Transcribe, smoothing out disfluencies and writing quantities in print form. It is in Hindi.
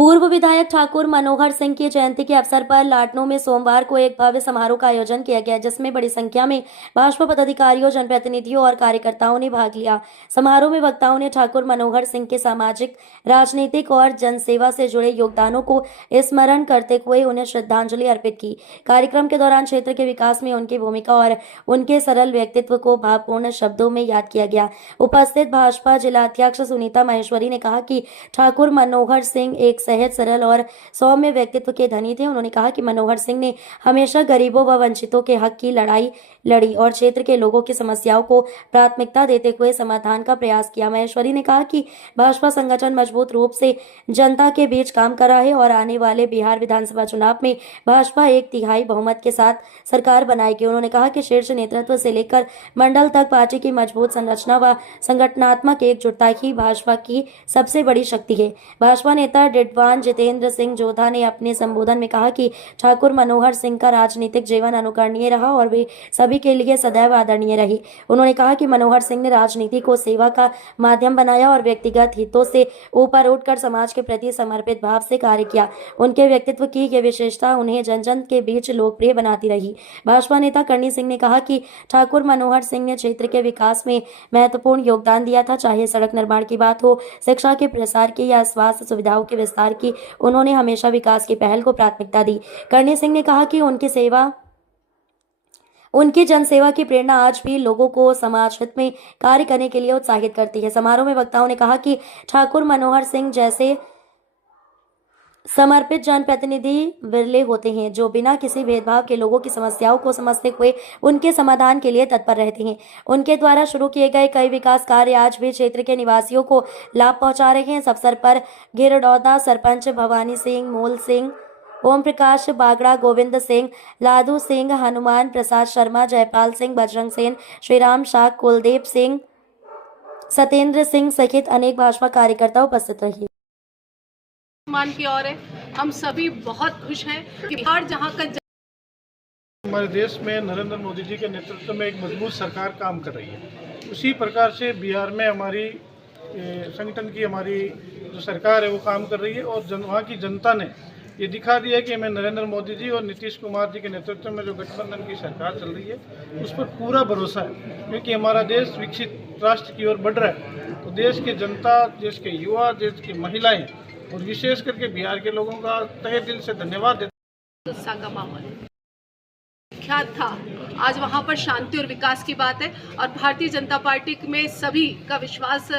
पूर्व विधायक ठाकुर मनोहर सिंह की जयंती के अवसर पर लाटनों में सोमवार को एक भव्य समारोह का आयोजन किया गया, जिसमें बड़ी संख्या में भाजपा पदाधिकारियों, जनप्रतिनिधियों और कार्यकर्ताओं ने भाग लिया। समारोह में वक्ताओं ने ठाकुर मनोहर सिंह के सामाजिक, राजनीतिक और जनसेवा से जुड़े योगदानों को स्मरण करते हुए उन्हें श्रद्धांजलि अर्पित की। कार्यक्रम के दौरान क्षेत्र के विकास में उनकी भूमिका और उनके सरल व्यक्तित्व को भावपूर्ण शब्दों में याद किया गया। उपस्थित भाजपा जिला अध्यक्ष सुनीता माहेश्वरी ने कहा कि ठाकुर मनोहर सिंह एक सहज, सरल और सौम्य व्यक्तित्व के धनी थे। उन्होंने कहा कि मनोहर सिंह ने हमेशा गरीबों व वंचितों के हक की लड़ाई लड़ी और क्षेत्र के लोगों की समस्याओं को प्राथमिकता देते हुए समाधान का प्रयास किया। महेश्वरी ने कहा कि भाजपा संगठन मजबूत रूप से जनता के बीच काम कर रहा है और आने वाले बिहार विधानसभा चुनाव में भाजपा 1/3 बहुमत के साथ सरकार बनाएगी। उन्होंने कहा कि शीर्ष नेतृत्व से लेकर मंडल तक पार्टी की मजबूत संरचना व संगठनात्मक एकजुटता ही भाजपा की सबसे बड़ी शक्ति है। भाजपा नेता विद्वान जितेंद्र सिंह जोधा ने अपने संबोधन में कहा कि ठाकुर मनोहर सिंह का राजनीतिक जीवन अनुकरणीय रहा और वे सभी के लिए सदैव आदरणीय रही। उन्होंने कहा कि मनोहर सिंह ने राजनीति को सेवा का माध्यम बनाया और व्यक्तिगत हितों से ऊपर उठकर समाज के प्रति समर्पित भाव से कार्य किया। उनके व्यक्तित्व की यह विशेषता उन्हें जन जन के बीच लोकप्रिय बनाती रही। भाजपा नेता करणी सिंह ने कहा कि ठाकुर मनोहर सिंह ने क्षेत्र के विकास में महत्वपूर्ण योगदान दिया था, चाहे सड़क निर्माण की बात हो, शिक्षा के प्रसार की या स्वास्थ्य सुविधाओं के विस्तार की। उन्होंने हमेशा विकास की पहल को प्राथमिकता दी। करणी सिंह ने कहा कि उनकी जनसेवा की प्रेरणा आज भी लोगों को समाज हित में कार्य करने के लिए उत्साहित करती है। समारोह में वक्ताओं ने कहा कि ठाकुर मनोहर सिंह जैसे समर्पित जनप्रतिनिधि विरले होते हैं, जो बिना किसी भेदभाव के लोगों की समस्याओं को समझते हुए उनके समाधान के लिए तत्पर रहते हैं। उनके द्वारा शुरू किए गए कई विकास कार्य आज भी क्षेत्र के निवासियों को लाभ पहुंचा रहे हैं। इस अवसर पर गिरडौदा सरपंच भवानी सिंह, मूल सिंह, ओम प्रकाश बागड़ा, गोविंद सिंह, लादू सिंह, हनुमान प्रसाद शर्मा, जयपाल सिंह, बजरंग सेन, श्रीराम शाह, कुलदीप सिंह, सत्येंद्र सिंह सहित अनेक भाजपा कार्यकर्ता उपस्थित रहे। मान की ओर है, हम सभी बहुत खुश हैं कि बिहार जहां का हमारे देश में नरेंद्र मोदी जी के नेतृत्व में एक मजबूत सरकार काम कर रही है। उसी प्रकार से बिहार में हमारी संगठन की हमारी जो सरकार है वो काम कर रही है और वहाँ की जनता ने ये दिखा दिया कि हमें नरेंद्र मोदी जी और नीतीश कुमार जी के नेतृत्व में जो गठबंधन की सरकार चल रही है उस पर पूरा भरोसा है, क्योंकि हमारा देश विकसित राष्ट्र की ओर बढ़ रहा है। तो देश की जनता, देश के युवा, देश की महिलाएं और विशेष करके बिहार के लोगों का तहे दिल से धन्यवाद देते उत्साह का माहौल ख्यात था। आज वहां पर शांति और विकास की बात है और भारतीय जनता पार्टी में सभी का विश्वास